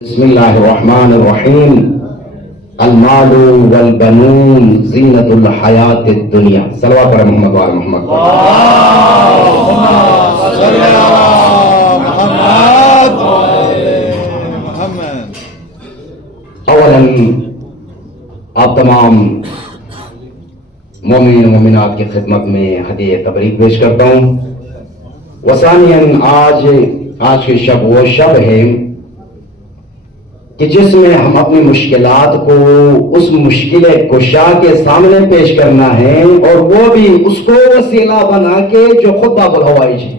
بسم اللہ الرحمن الرحیم المال والبنون زینت الحیات الدنیا صلوات پر محمد وعلی محمد صلی اللہ محمد. اولا آپ تمام مومنین و مومنات کی خدمت میں ہدیہ تبریک پیش کرتا ہوں. وثانیاً آج کی شب وہ شب ہے کہ جس میں ہم اپنی مشکلات کو اس مشکل کشا کے سامنے پیش کرنا ہے، اور وہ بھی اس کو وسیلہ بنا کے جو خود باب الحوائج ہے.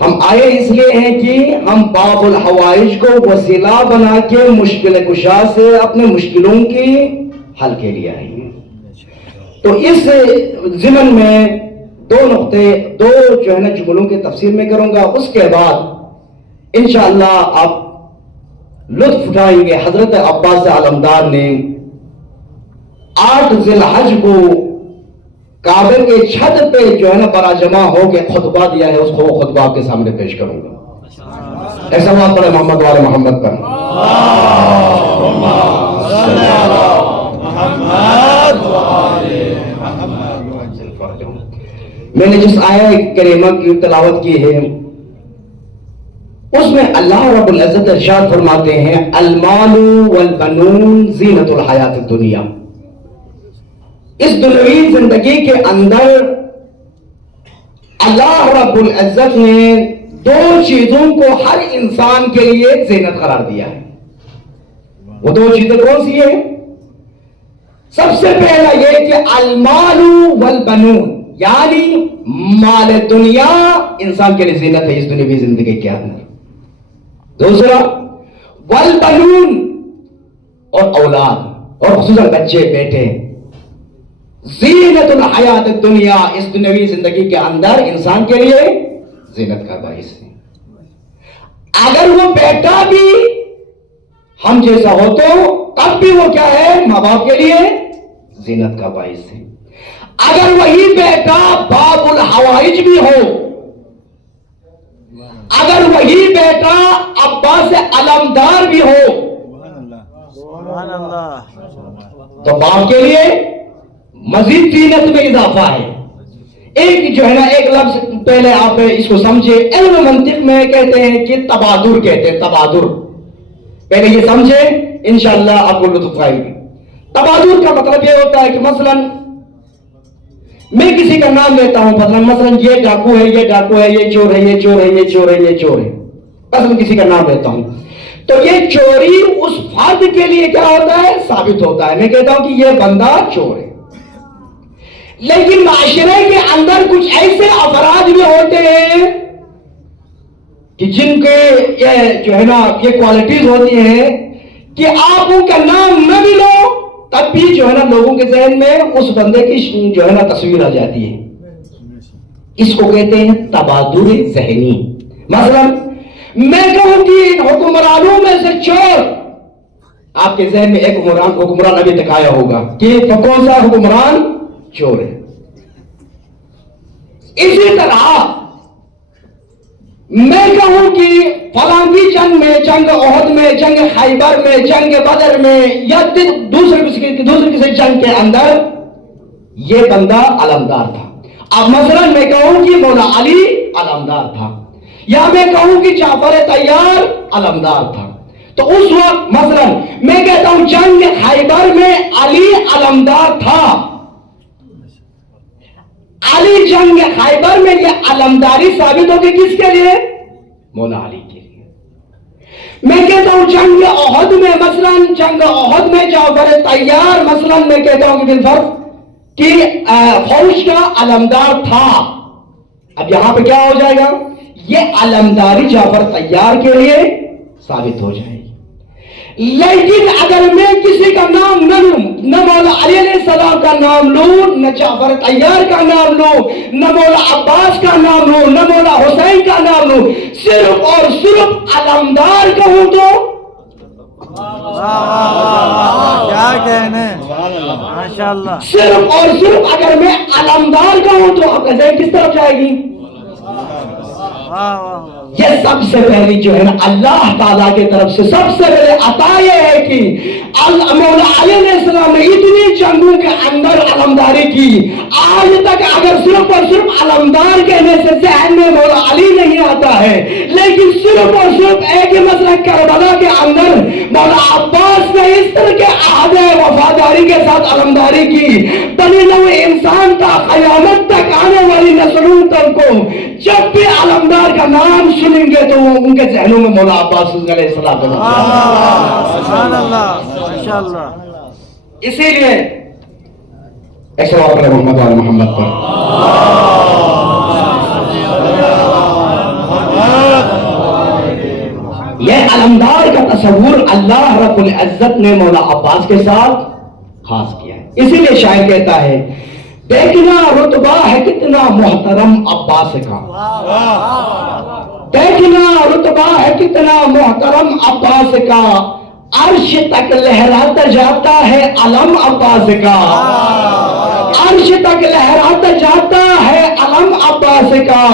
ہم آئے اس لیے ہیں کہ ہم باب الحوائج کو وسیلہ بنا کے مشکل کشا سے اپنے مشکلوں کی حل کے لیے آئے ہیں. تو اس ضمن میں دو جملوں کی تفسیر میں کروں گا. اس کے بعد انشاءاللہ آپ لطف اٹھائیں گے. حضرت عباس علمدار نے 8 ذی الحج کو کعبے کے چھت پہ برا جمع ہو کے خطبہ دیا ہے. اس کو وہ خطبہ آپ کے سامنے پیش کروں گا. ایسا بات پڑھے محمد والے محمد پر. میں نے جس آیت کریمہ کی تلاوت کی ہے اس میں اللہ رب العزت ارشاد فرماتے ہیں المال والبنون زینت الحیات الدنیا. اس دنیوی زندگی کے اندر اللہ رب العزت نے 2 چیزوں کو ہر انسان کے لیے زینت قرار دیا ہے. وہ 2 چیزیں کون سی ہیں؟ سب سے پہلا یہ کہ المال والبنون، یعنی مال دنیا انسان کے لیے زینت ہے اس دنیوی زندگی کے اندر. دوسرا والبنون، اور اولاد، اور خصوصاً بچے بیٹے، زینت الحیات الدنیا اس دنیوی زندگی کے اندر انسان کے لیے زینت کا باعث ہے. اگر وہ بیٹا بھی ہم جیسا ہو تو تب بھی وہ کیا ہے؟ ماں باپ کے لیے زینت کا باعث ہے. اگر وہی بیٹا باب الحوائج بھی ہو، اگر وہی بیٹا عباس علمدار بھی ہو تو باپ کے لیے مزید زینت میں اضافہ ہے. ایک لفظ پہلے آپ اس کو سمجھے. علم منطق میں کہتے ہیں کہ تبادر کہتے ہیں. تبادر پہلے یہ سمجھے، انشاءاللہ آپ کو لطف آئے گی. تبادر کا مطلب یہ ہوتا ہے کہ مثلا میں کسی کا نام لیتا ہوں، مثلا یہ ڈاکو ہے، یہ ڈاکو ہے، یہ چور ہے، یہ چور ہے، یہ چور ہے، یہ چور ہے. مثلا کسی کا نام لیتا ہوں تو یہ چوری اس فرد کے لیے کیا ہوتا ہے؟ ثابت ہوتا ہے. میں کہتا ہوں کہ یہ بندہ چور ہے. لیکن معاشرے کے اندر کچھ ایسے افراد بھی ہوتے ہیں کہ جن کے یہ کوالٹیز ہوتی ہیں کہ آپ ان کا نام نہ بھی لو تب بھی لوگوں کے ذہن میں اس بندے کی تصویر آ جاتی ہے. اس کو کہتے ہیں تبادر ذہنی. مثلا میں کہوں کہ حکمرانوں میں سے چور، آپ کے ذہن میں ایک حکمران ابھی تک آیا ہوگا کہ کون سا حکمران چور ہے. اسی طرح میں کہوں کہ فلاں کی جنگ میں، جنگ احد میں، جنگ خیبر میں، جنگ بدر میں، یا دوسرے کسی جنگ کے اندر یہ بندہ علمدار تھا. اب مثلا میں کہوں کہ مولا علی علمدار تھا، یا میں کہوں کہ جعفر طیار علمدار تھا، تو اس وقت مثلا میں کہتا ہوں جنگ خیبر میں علی علمدار تھا. علی جنگ خیبر میں یہ علمداری ثابت ہوگی کس کے لیے؟ مولا علی کے لیے. میں کہتا ہوں جنگ احد میں، مثلا جنگ احد میں جعفر طیار مثلا میں کہتا ہوں کہ بالفرض کہ فوج کا علمدار تھا. اب یہاں پہ کیا ہو جائے گا؟ یہ علمداری جعفر طیار کے لیے ثابت ہو جائے گی. لیکن اگر میں کسی کا نام نہ لوں، نہ مولا علی علیہ السلام کا نام لوں، نہ جعفر طیار کا نام لوں، نہ مولا عباس کا نام لوں، نہ مولا حسین کا نام لوں، صرف اور صرف علمدار کہوں تو کیا کہنے، ماشاءاللہ. صرف اور صرف اگر میں علمدار کہوں تو آپ کا ذہن کس طرف جائے گی؟ یہ سب سے پہلی جو ہے نا اللہ تعالیٰ کی طرف سے سب سے پہلے عطا یہ ہے کہ مولا علی علیہ السلام نے اتنی جنگوں کے اندر علمداری کی، آج تک اگر صرف اور صرف علمدار کہنے سے ذہن میں مولا علی نہیں آتا ہے، لیکن صرف اور صرف ایک ہی مسئلہ کربلا کے اندر مولا عباس نے اس طرح کے عہد وفاداری کے ساتھ علمداری کی، بنی نوع انسان تا قیامت تک آنے والی نسلوں تک کو جب بھی علمدار کا نام سنیں گے تو وہ ان کے ذہنوں میں مولا عباس علیہ السلام کا سبحان اللہ ماشاء اللہ. اسی لیے ایک صلوات پڑھیں محمد وعلی محمد پر. یہ علمدار کا تصور اللہ رب العزت نے مولا عباس کے ساتھ خاص کیا ہے. اسی لیے شاعر کہتا ہے دیکھنا رتبہ ہے کتنا محترم عباس کا، دیکھنا رتبہ ہے کتنا محترم عباس کا، عرش تک لہراتا جاتا ہے علم عباس کا، عرش تک لہراتا جاتا ہے علم عباس کا،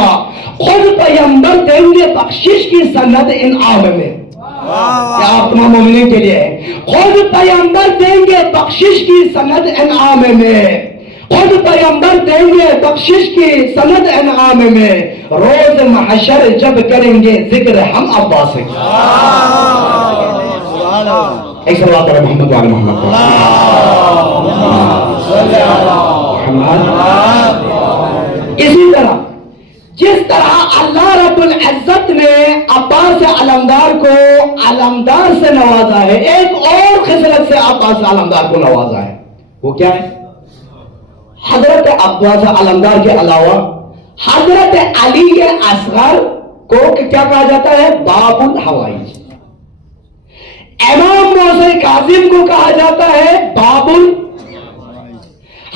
خود پیغمبر دیں گے بخشش کی سند انعام میں. کیا آپ تمام مومنین کے لیے ہے؟ خود پیغمبر دیں گے بخشش کی سند انعام میں، خود پیغمبر دیں گے بخشش کی سند انعام میں، روز محشر جب کریں گے ذکر ہم عباس کا. ایک صلوات علی محمد وعلی محمد. اسی طرح جس طرح اللہ رب العزت نے عباس علمدار کو علمدار سے نوازا ہے، ایک اور خصلت سے عباس علمدار کو نوازا ہے. وہ کیا ہے؟ حضرت عباس علمدار کے علاوہ حضرت علی اصغر کو کیا کہا جاتا ہے؟ باب الحوائج. امام موسی کاظم کو کہا جاتا ہے باب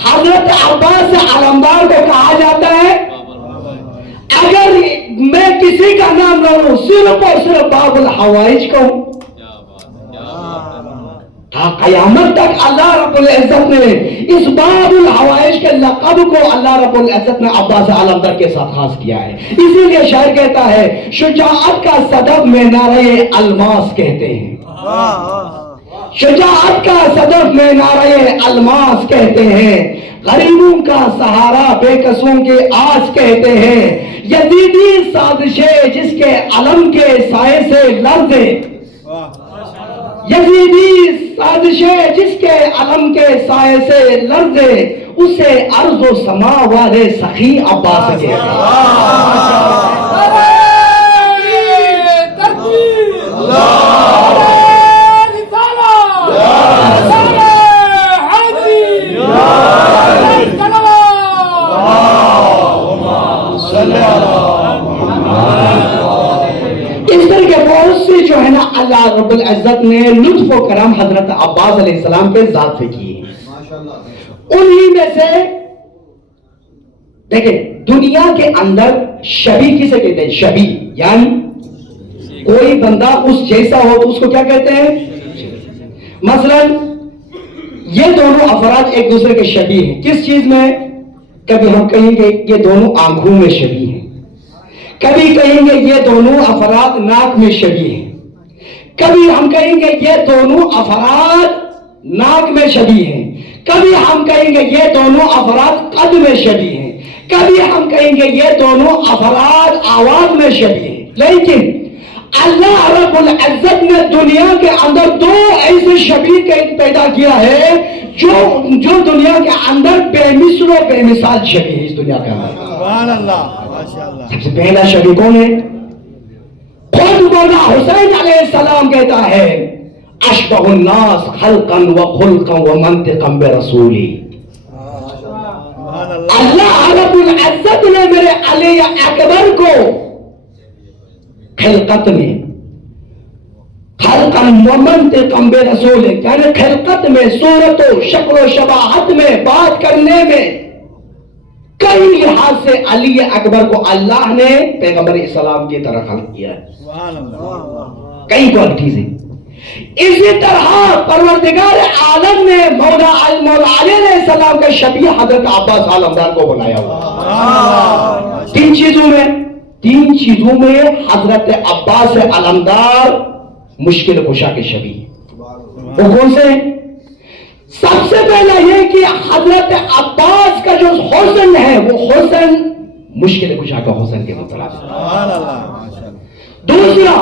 حضرت عباس علمدار کو کہا جاتا ہے، اگر میں کسی کا نام نہ لوں صرف اور صرف باب الحوائج کو، قیامت تک اللہ رب العزت نے اس باب الحوائج کے لقب کو اللہ رب العزت نے عباس علمدار کے ساتھ خاص کیا ہے. اسی لیے شاعر کہتا ہے شجاعت کا صدف میں نعرہ الماس کہتے ہیں، شجاعت کا صدف میں نعرہ الماس کہتے ہیں، غریبوں کا سہارا بے کسوں کے آس کہتے ہیں، یزیدی سازشیں جس کے علم کے سائے سے لرزے، یزیدی سازشیں جس کے علم کے سائے سے لرزے، اسے ارض و سما والے سخی عباس کہتے ہیں. اس طرح کے بہت سے جو ہے نا اللہ رب العزت نے لطف و کرم حضرت عباس علیہ السلام کے ذات سے کیے ہیں. انہی میں سے دیکھیں دنیا کے اندر شبیہ کسے کہتے ہیں؟ شبیہ یعنی کوئی بندہ اس جیسا ہو تو اس کو کیا کہتے ہیں؟ مثلا یہ دونوں افراد ایک دوسرے کے شبیہ ہیں. کس چیز میں؟ کبھی ہم کہیں گے یہ دونوں آنکھوں میں شبیہ ہیں، کبھی کہیں گے یہ دونوں افراد ناک میں شبیہ ہیں، کبھی ہم کہیں گے یہ دونوں افراد ناک میں شبیہ ہیں، کبھی ہم کہیں گے یہ دونوں افراد قد میں شبیہ ہیں، کبھی ہم کہیں گے یہ دونوں افراد آواز میں شبیہ ہیں. لیکن اللہ رب العزت نے دنیا کے اندر دو ایسے شبیہ پیدا کیا ہے جو دنیا کے اندر بے مثل و بے مثال شبیہ ہے. اس دنیا کے اندر سبحان اللہ ماشاءاللہ. سب سے پہلا شبیہ کون ہے؟ خود مولا حسین علیہ السلام کہتا ہے اشبہ الناس خلقا و خلقا و منطقا برسولی. اللہ رب العزت نے میرے علی اکبر کو خلقت میں خلقا و منطقا برسول، یعنی خلقت میں، صورت و شکل و شباہت میں، بات کرنے میں کئی لحاظ سے علی اکبر کو اللہ نے پیغمبر اسلام کی طرح خلق کیا ہے. کئی کوالٹیز ہیں. اسی طرح پروردگار عالم نے مولا علی علیہ السلام کا شبیہ حضرت عباس علمدار کو بنایا ہوا. تین چیزوں میں 3 چیزوں میں حضرت عباس علمدار مشکل کشا کے شبیہ ہیں. وہ کون سے ہیں؟ سب سے پہلا یہ کہ حضرت عباس کا جو حسن ہے وہ حسن مشکل کشا کا حسن کے مترادف ہے. دوسرا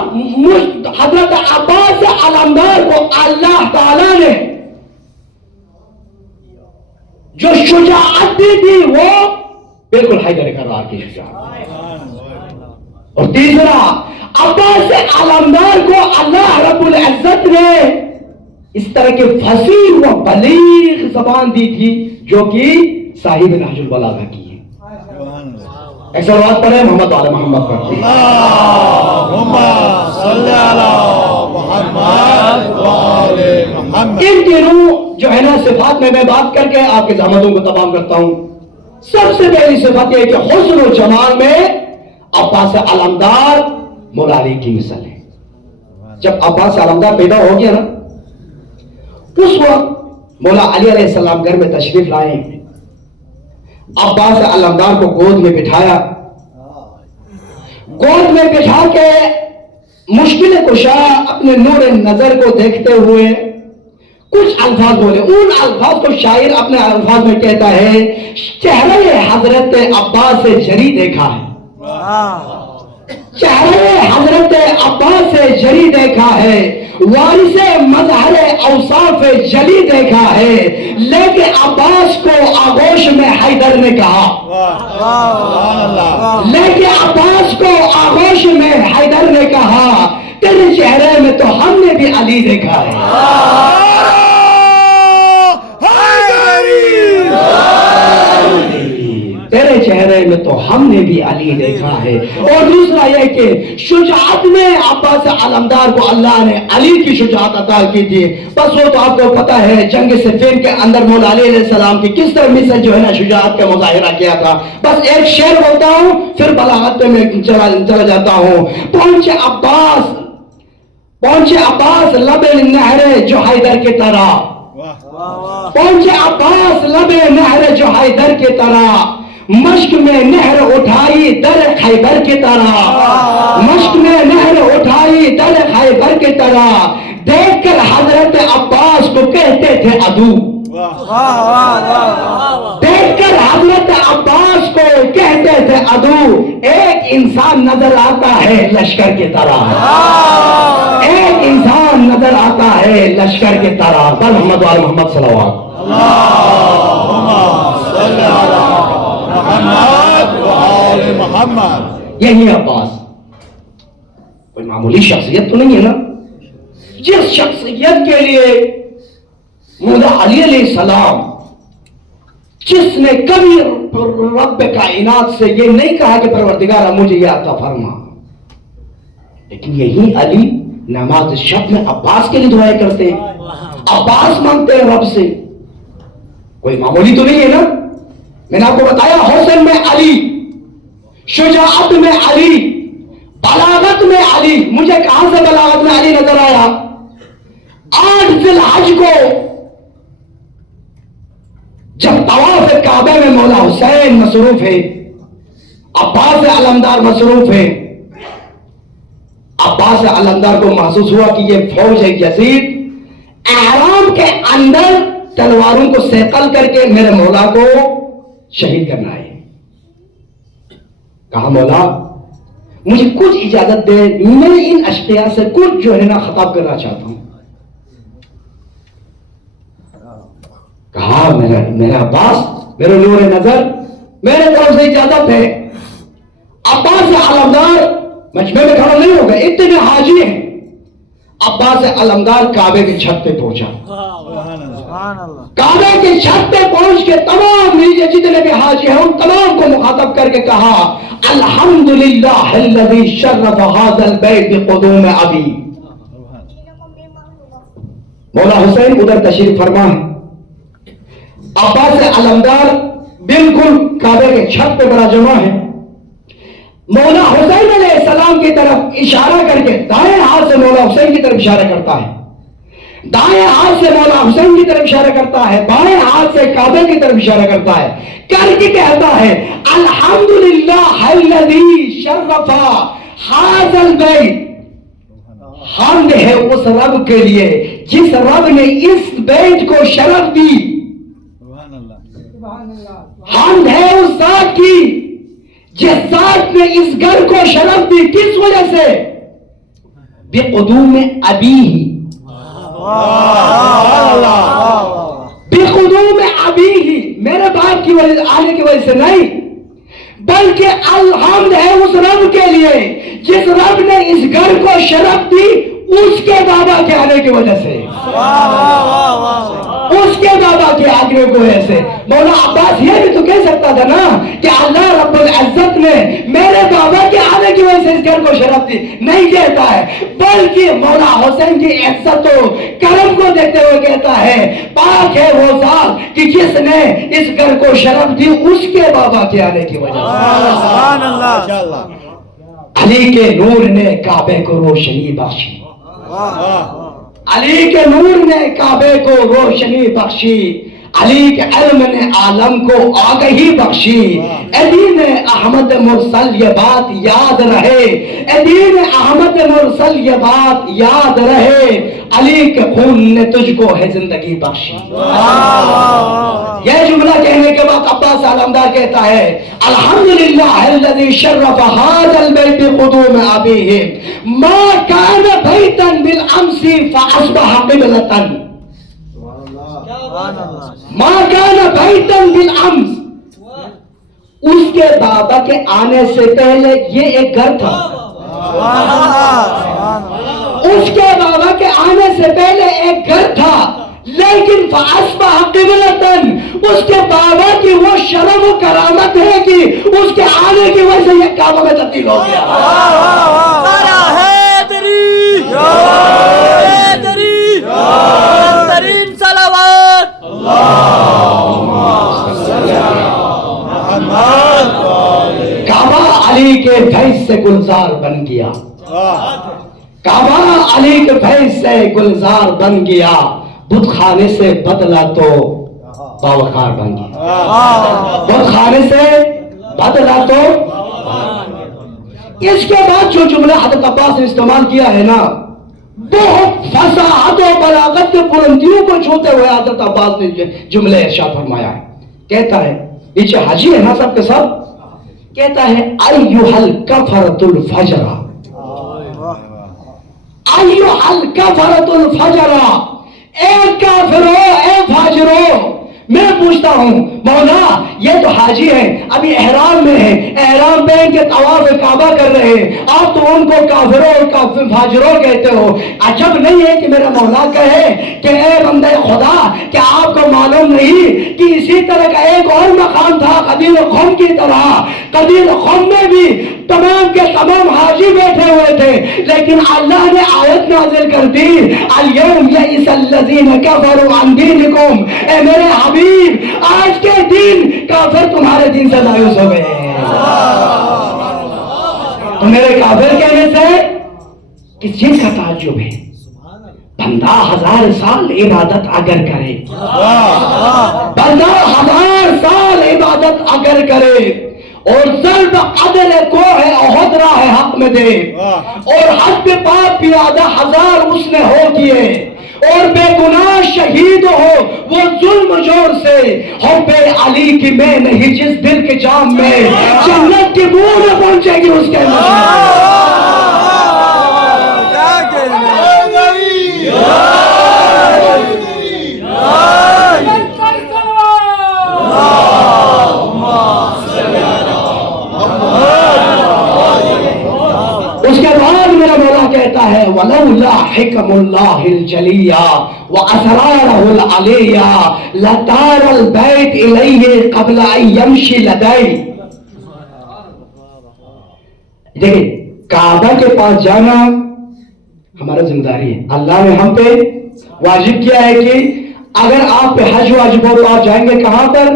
حضرت عباس علمدار کو اللہ تعالیٰ نے جو شجاعت دی تھی وہ بالکل حیدر کرار کی شجاعت. اور تیسرا عباس علمدار کو اللہ رب العزت نے اس طرح کے فصیح و بلیغ زبان دی تھی جو کہ صاحب نہج البلاغہ کی ہے. ایک صلوات پڑھیں محمد علی محمد پر. اللہم صلی علی محمد و آل محمد. ان تینوں جو ہے نا صفات میں بات کر کے آپ کے زحمتوں کو تمام کرتا ہوں. سب سے پہلی صفت یہ کہ حسن و جمال میں عباس علمدار مولا علی کی مثال ہے. جب عباس علمدار پیدا ہو گیا نا اس وقت مولا علی علیہ السلام گھر میں تشریف لائے. عباس علمدار کو گود میں بٹھایا. گود میں بٹھا کے مشکل کشا اپنے نور نظر کو دیکھتے ہوئے کچھ الفاظ بولے. ان الفاظ کو شاعر اپنے الفاظ میں کہتا ہے چہرے حضرت عباس سے جری دیکھا ہے. چہرے حضرت عباس سے جری دیکھا ہے. وارث مظہر اوصاف جلی دیکھا ہے. لیکن عباس کو آغوش میں حیدر نے کہا. لیکن عباس کو آغوش میں حیدر نے کہا تیرے چہرے میں تو ہم نے بھی علی دیکھا ہے. تیرے چہرے میں تو ہم نے بھی علی دیکھا ہے. اور دوسرا یہ کہ شجاعت میں عباس علمدار کو اللہ نے علی کی شجاعت عطا کی تھی. بس وہ تو آپ کو پتا ہے جنگ صفین کے اندر مولا علی علیہ السلام کی کس طرح سے جو ہے نا شجاعت کا مظاہرہ کیا تھا. بس ایک شعر بولتا ہوں پھر بلاغت پہ میں چلا جاتا ہوں. پہنچے عباس لب نہر جو حیدر کی طرح. پہنچے عباس لب نہر جو حیدر کی طرح. مشک میں نہر اٹھائی در خیبر کی طرح. مشک میں نہر اٹھائی در خیبر کی طرح. دیکھ کر حضرت عباس کو کہتے تھے عدو. دیکھ کر حضرت عباس کو کہتے تھے عدو. ایک انسان نظر آتا ہے لشکر کی طرح. ایک انسان نظر آتا ہے لشکر کی طرح. بل محمد و محمد صلوات. محمد و آل محمد. یہی عباس کوئی معمولی شخصیت تو نہیں ہے نا. جس شخصیت کے لیے مولا علی علیہ السلام جس نے کبھی رب کائنات سے یہ نہیں کہا کہ پروردگار مجھے یہ عطا فرما, لیکن یہی علی نماز شب میں عباس کے لیے دعائیں کرتے ہیں. عباس مانگتے ہیں رب سے. کوئی معمولی تو نہیں ہے نا. میں نے آپ کو بتایا حسن میں علی, شجاعت میں علی, بلاغت میں علی. مجھے کہاں سے بلاغت میں علی نظر آیا؟ 8 ذی الحج کو جب طواف کعبے میں مولا حسین مصروف ہے, عباس علمدار مصروف ہے. عباس علمدار کو محسوس ہوا کہ یہ فوج ہے یزید احرام کے اندر تلواروں کو سیقل کر کے میرے مولا کو شہید کرنا ہے. کہا مولا مجھے کچھ اجازت دے, میں ان اشقیاء سے کچھ جو ہے نا خطاب کرنا چاہتا ہوں. کہا میرا عباس, میرے نور نظر, میرے طرف سے اجازت ہے. عباس علمدار مجمع میں کھڑا نہیں ہوگا, اتنے حاجی ہیں. عباس علمدار کعبے کی چھت پہ پہنچا. کعبے کی چھت پہ پہنچ کے تمام نیچے جتنے بھی حاجی ہیں ان تمام کو مخاطب کر کے کہا الحمدللہ الذی شرف ھذا البیت بقدوم ابی. مولا حسین ادھر تشریف فرما ہے. عباس علمدار بالکل کعبے کے چھت پہ بڑا جمع ہے. مولا حسین علیہ السلام کی طرف اشارہ کر کے دائیں ہاتھ سے مولا حسین کی طرف اشارہ کرتا ہے. دائیں ہاتھ سے مولا حسین کی طرف اشارہ کرتا ہے، بائیں ہاتھ سے کعبے کی طرف اشارہ کرتا ہے، کر کے کہتا ہے الحمدللہ الذی شرف ھذا البیت، حمد ہے اس رب کے لیے جس رب نے اس بیت کو شرف دی، حمد ہے اس ذات کی جس ذات نے اس گھر کو شرف دی، کس وجہ سے؟ بقدوم ابیہ، بقدوم ابیہ، میرے باپ کی وجہ آنے کی وجہ سے نہیں، بلکہ الحمد ہے اس رب کے لیے جس رب نے اس گھر کو شرف دی اس کے بابا کے آنے کی وجہ سے، اس کے بابا کے آگے کو ایسے۔ مولا عباس یہ بھی تو کہہ سکتا تھا نا کہ اللہ رب العزت نے میرے بابا کے آنے کی وجہ سے اس گھر کو شرف دی، نہیں کہتا ہے، بلکہ مولا حسین کی عزت و کرم کو دیکھتے ہوئے کہتا ہے پاک ہے وہ ذات کہ جس نے اس گھر کو شرف دی اس کے بابا کے آنے کی وجہ سے۔ سبحان اللہ، علی کے نور نے کعبے کو روشنی بخشی، علی کے نور نے کعبے کو روشنی بخشی، علی کے علم نے عالم کو آگہی بخشی۔ اے دین احمد مرسل یہ بات یاد رہے، اے دین احمد مرسل یہ بات یاد رہے، علی کے خون نے تجھ کو ہے زندگی بخشی۔ یہ جملہ کہنے کے بعد عباس علمدار کہتا ہے الحمدللہ الذی شرف ھذا البیت بقدوم ابیہ ما کان بیتا بالامس فاصبح قبلۃ، ما کان بیتا بالامس، اس کے بابا کے آنے سے پہلے یہ ایک گھر تھا، اس کے بابا کے آنے سے پہلے ایک گھر تھا، لیکن فاصبح قبلۃ، اس کے بابا کی وہ شرف و کرامت ہے کہ اس کے آنے کی وجہ سے یہ کعبہ میں تبدیل ہو گیا۔ کعبہ علی کے فیض سے گلزار بن گیا، کعبہ علی کے فیض سے گلزار بن گیا، بت خانے سے بدلا تو باوقار بن گیا، بت خانے سے بدلا تو۔ اس کے بعد جو جملہ حضرت عباس نے استعمال کیا ہے نا، بہت فصاحت و بلاغت کے بلندیوں کو چھوتے ہوئے حضرت عباس نے جملے ارشاد فرمایا ہے۔ کہتا ہے پیچھے حاجی ہے نا سب کے سب، کہتا ہے ایھا الکفرۃ الفجر، ایھا الکفرۃ الفجر، اے کافرو اے فاجرو۔ میں پوچھتا ہوں مولا یہ تو حاجی ہیں، ابھی احرام میں ہیں، احرام پہن کے طواف کعبہ کر رہے ہیں، آپ تو ان کو کافروں اور فاجروں کہتے ہو، عجب نہیں ہے کہ میرا مولا کہے کہ اے بندے خدا کیا آپ کو معلوم نہیں کہ اسی طرح کا ایک اور مقام تھا قدیر قوم کی طرح، قدیر قوم میں بھی تمام کے تمام حاجی بیٹھے ہوئے تھے، لیکن اللہ نے آیت نازل کر دی الیوم یئس الذین کفروا عن دینکم، اے میرے حبیب آج کے دن کافر تمہارے دین سے مایوس ہو گئے ہیں۔ تو میرے کافر کہنے سے کس چیز کا تعجب ہے؟ بندہ 1000 سال عبادت اگر کرے، بندہ 1000 سال عبادت اگر کرے اور ضرب عدل کو ہے احد راہ حق میں دے اور حد پہ پاک پیادہ 1000 اس نے ہو کیے اور بے گناہ شہید ہو وہ ظلم جور سے، حب علی کی میں نہیں جس دل کے جام میں جنت کی بو میں پہنچے گی اس کے اس کے بعد میرا مولا کہتا ہے وَلَوْلَا حِكْمُ اللَّهِ الْجَلِيَّ وَأَسْرَارَهُ الْعَلِيَّ لَطَارَ الْبَيْتِ إِلَيْهِ قَبْلَ أَن يَمْشِي لَدَيْهِ۔ دیکھیں کعبہ کے پاس جانا ہمارا ذمہ داری ہے، اللہ نے ہم پہ واجب کیا ہے کہ اگر آپ پہ حج واجب ہو تو آپ جائیں گے کہاں پر؟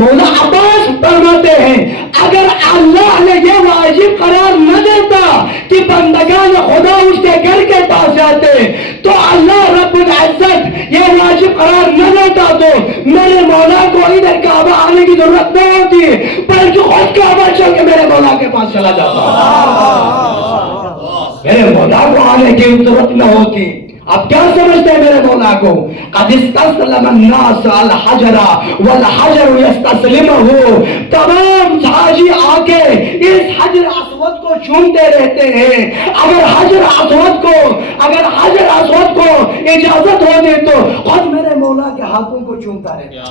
مولا عباس فرماتے ہیں اگر اللہ نے یہ واجب قرار نہ دیتا کہ بندگان خدا اس کے گھر کے پاس جاتے مولا کو ادھر کعبہ آنے کی ضرورت نہیں ہوتی، بلکہ خود کعبہ چل کے میرے مولا کے پاس چلا جاتا، میرے مولا کو آنے کی ضرورت نہ ہوتی۔ اب کیا سمجھتے ہیں میرے مولا کو؟ قد استسلم الناس الحجر والحجر یستسلمہ، تمام حاجی آ کے اس حجر اسود کو چومتے رہتے ہیں۔ اگر حجر اسود کو اجازت ہوتی تو خود میرے مولا کے ہاتھوں کو چومتا رہتا۔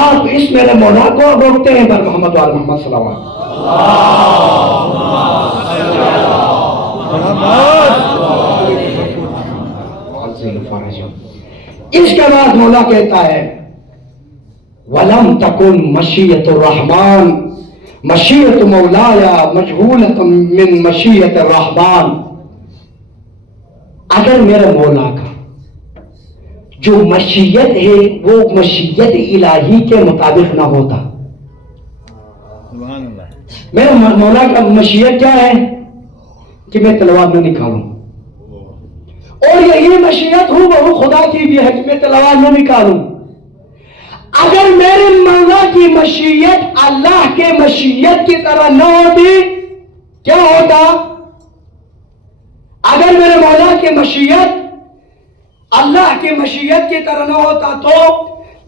آپ اس میرے مولا کو روکتے ہیں پر محمد وآل محمد صلی اللہ علیہ وسلم۔ اس کے بعد مولا کہتا ہے وَلَمْ تَكُنْ مَشِيَّةُ الرَّحْمَانِ مَشِيَّةُ مَوْلَايَ مَجْهُولَةً مِّن مَشِيَّةِ الرَّحْمَانِ، اگر میرے مولا کا جو مشیت ہے وہ مشیت الہی کے مطابق نہ ہوتا، میرے مولا کا مشیت کیا ہے کہ میں تلوار نہ نکالوں، اور یہی مشیت ہوں وہ خدا کی بھی ہے کہ میں تلوار نہ نکالوں۔ اگر میرے مولا کی مشیت اللہ کے مشیت کی طرح نہ ہوتی کیا ہوتا؟ اگر میرے مولا کی مشیت اللہ کی مشیت کی طرح نہ ہوتا تو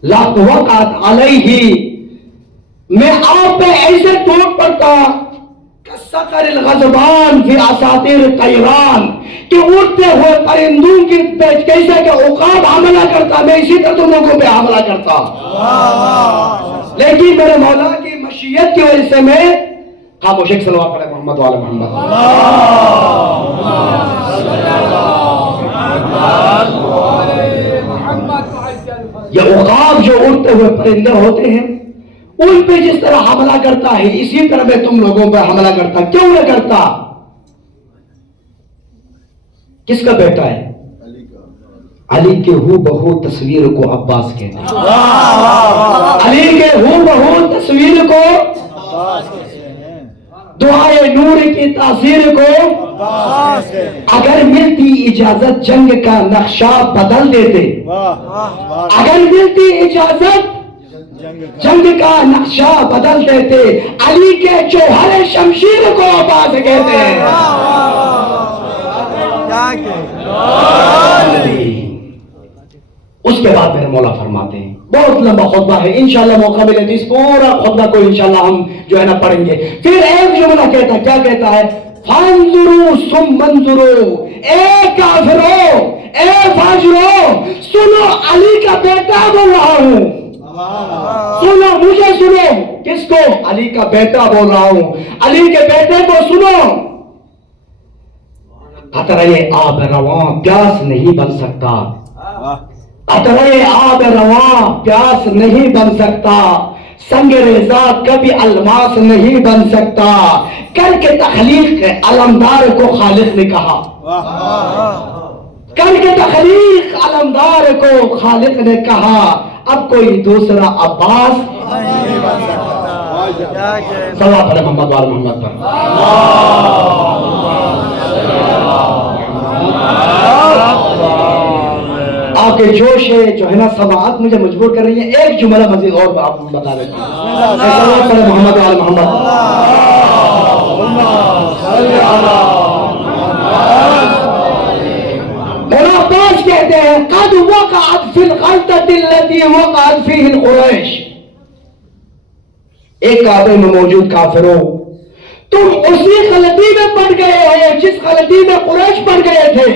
لَوَقَعَتْ عَلَيْهِ، میں آپ پہ ایسے ٹوٹ پڑتا کَالصَّقَرِ الْغَضْبَانِ فِي أَسَاطِيرِ الطَّيْرَانِ، کہ اڑتے ہوئے پرندوں کی کیسے کہ عقاب حملہ کرتا، میں اسی طرح تم لوگوں پہ حملہ کرتا، لیکن میرے مولا کی مشیت کی وجہ سے میں خاموش۔ ایک صلوات پڑھے محمد وعلی محمد۔ یہ عقاب جو اڑتے ہوئے پرندے ہوتے ہیں ان پہ جس طرح حملہ کرتا ہے اسی طرح میں تم لوگوں پہ حملہ کرتا۔ کیوں نہ کرتا؟ کس کا بیٹا ہے؟ علی کے ہو بہو تصویر کو عباس کہتے ہیں، علی کے ہو بہو تصویر کو، دعائے نور کی تاثیر کو، اگر ملتی اجازت جنگ کا نقشہ بدل دیتے، اگر ملتی اجازت جنگ کا نقشہ بدل دیتے، علی کے جوہر شمشیر کو عباس کہتے ہیں۔ اس کے بعد میرے مولا فرماتے ہیں، بہت لمبا خطبہ ہے، انشاءاللہ موقع ملے تو اس پورا خطبہ کو انشاءاللہ ہم جو ہے نا پڑھیں گے۔ پھر ایک جملہ کہتا، کیا کہتا ہے؟ فانظروا ثم انظروا، اے کافرو، اے فاجرو، سنو علی کا بیٹا بول رہا ہوں، سنو مجھے، سنو کس کو؟ علی کا بیٹا بول رہا ہوں، علی کے بیٹے کو سنو۔ قطرہ آب رواں پیاس نہیں بن سکتا، قطرہ آب رواں پیاس نہیں بن سکتا، سنگ ریزہ کبھی الماس نہیں بن سکتا، کر کے تخلیق علمدار کو خالق نے کہا، کر کے تخلیق علمدار کو خالق نے کہا، اب کوئی دوسرا عباس نہیں بن سکتا۔ صلوات علی محمد وآل محمد پر۔ آپ کے جوش ہے جو ہے نا سماعت مجھے مجبور کر رہی ہے، ایک جملہ مزید اور آپ بتا دیتے ہیں۔ صلوات علی محمد وآل محمد۔ مولا عباس کہتے ہیں قد وقعت فی الغلطۃ التي وقعت فیہ القریش، ایک کعبے میں موجود کافروں، تم اسی غلطی میں پڑ گئے ہو جس غلطی میں قریش پڑ گئے تھے۔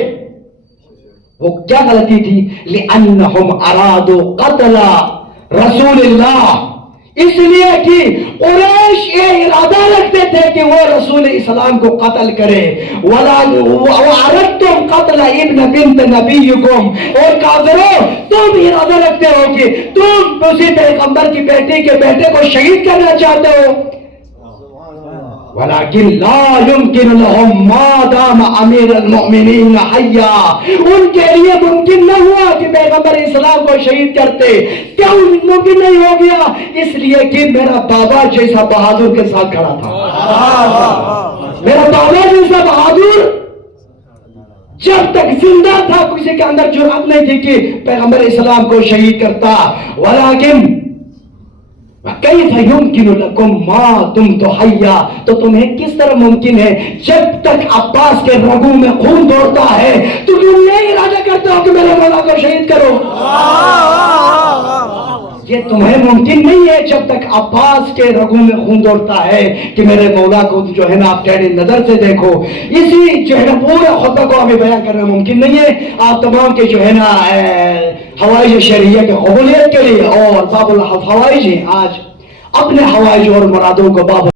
وہ کیا غلطی تھی؟ لأنہم ارادوا قتل رسول اللہ، اس لیے کہ قریش یہ ارادہ رکھتے تھے کہ وہ رسول اسلام کو قتل کرے۔ وَأَرَدْتُمْ قَتْلَ ابْنَ بِنْتِ نَبِيِّكُمْ، اور کافروں تم ارادہ رکھتے ہو کہ تم اسی پیغمبر کی بیٹی کے بیٹے کو شہید کرنا چاہتے ہو۔ ولیکن لا يمکن لهم ما دام امیر المؤمنین حیا، ان کے لیے ممکن نہ ہوا کہ پیغمبر اسلام کو شہید کرتے۔ کیوں ممکن نہیں ہو گیا؟ اس لیے کہ میرا بابا جیسا بہادر کے ساتھ کھڑا تھا، میرا بابا جیسا بہادر جب تک زندہ تھا کسی کے اندر جرأت نہیں تھی کہ پیغمبر اسلام کو شہید کرتا. ولیکن کیف یمکن لکم ما تم تو حیا، تو تمہیں کس طرح ممکن ہے جب تک عباس کے رگوں میں خون دوڑتا ہے تو تم یہ ارادہ کرتے ہو کہ میرے مولا کو شہید کرو. یہ تمہیں ممکن نہیں ہے جب تک عباس کے رگوں میں خون دوڑتا ہے کہ میرے مولا کو جو ہے نا آپ ٹیڑھی نظر سے دیکھو. اسی جو ہے نا پورے خطبہ کو ہمیں بیان کرنا ممکن نہیں ہے. آپ تمام کے جو ہے نا حوائج شرعیہ کے قبولیت کے لیے اور باب الحوائج ہیں، آج اپنے حوائج اور مرادوں کو باب